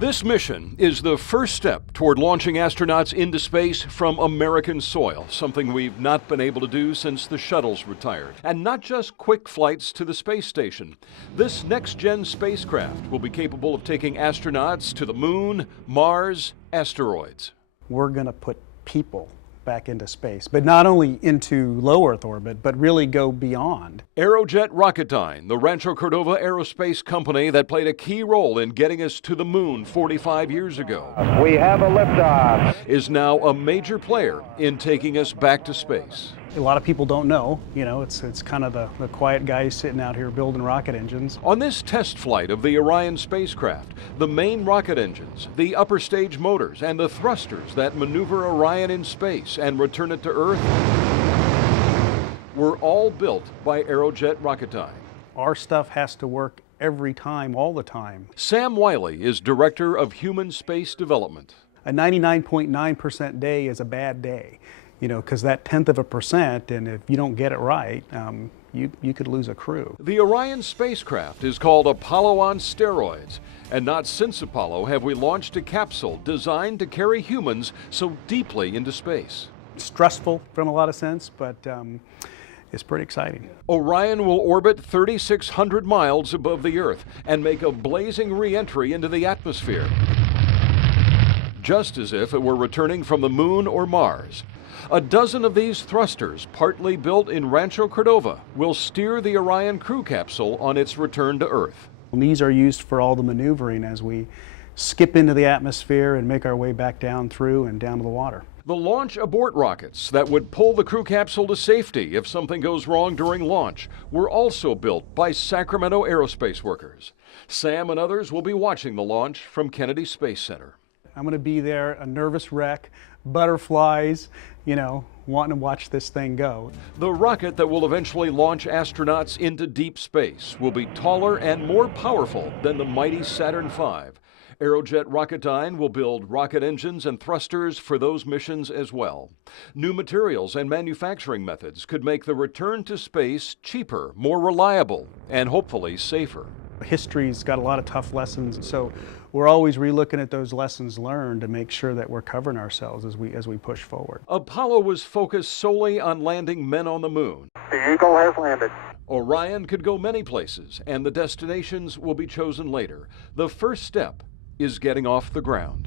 This mission is the first step toward launching astronauts into space from American soil, something we've not been able to do since the shuttles retired. And not just quick flights to the space station. This next-gen spacecraft will be capable of taking astronauts to the moon, Mars, asteroids. We're going to put people back into space, but not only into low Earth orbit, but really go beyond. Aerojet Rocketdyne, the Rancho Cordova aerospace company that played a key role in getting us to the moon 45 years ago, we have a liftoff, is now a major player in taking us back to space. A lot of people don't know, it's kind of the quiet guy sitting out here building rocket engines. On this test flight of the Orion spacecraft, the main rocket engines, the upper stage motors, and the thrusters that maneuver Orion in space and return it to Earth were all built by Aerojet Rocketdyne. Our stuff has to work every time, all the time. Sam Wiley is Director of Human Space Development. A 99.9% day is a bad day. Because that 1/10%, and if you don't get it right, you could lose a crew. The Orion spacecraft is called Apollo on steroids, and not since Apollo have we launched a capsule designed to carry humans so deeply into space. Stressful from a lot of sense, but it's pretty exciting. Orion will orbit 3,600 miles above the Earth and make a blazing re-entry into the atmosphere, just as if it were returning from the moon or Mars. A dozen of these thrusters, partly built in Rancho Cordova, will steer the Orion crew capsule on its return to Earth. These are used for all the maneuvering as we skip into the atmosphere and make our way back down through and down to the water. The launch abort rockets that would pull the crew capsule to safety if something goes wrong during launch were also built by Sacramento aerospace workers. Sam and others will be watching the launch from Kennedy Space Center. I'm going to be there, a nervous wreck, butterflies, wanting to watch this thing go. The rocket that will eventually launch astronauts into deep space will be taller and more powerful than the mighty Saturn V. Aerojet Rocketdyne will build rocket engines and thrusters for those missions as well. New materials and manufacturing methods could make the return to space cheaper, more reliable, and hopefully safer. History's got a lot of tough lessons, so we're always relooking at those lessons learned to make sure that we're covering ourselves as we push forward. Apollo was focused solely on landing men on the moon. the Eagle has landed. Orion could go many places, and the destinations will be chosen later. The first step is getting off the ground.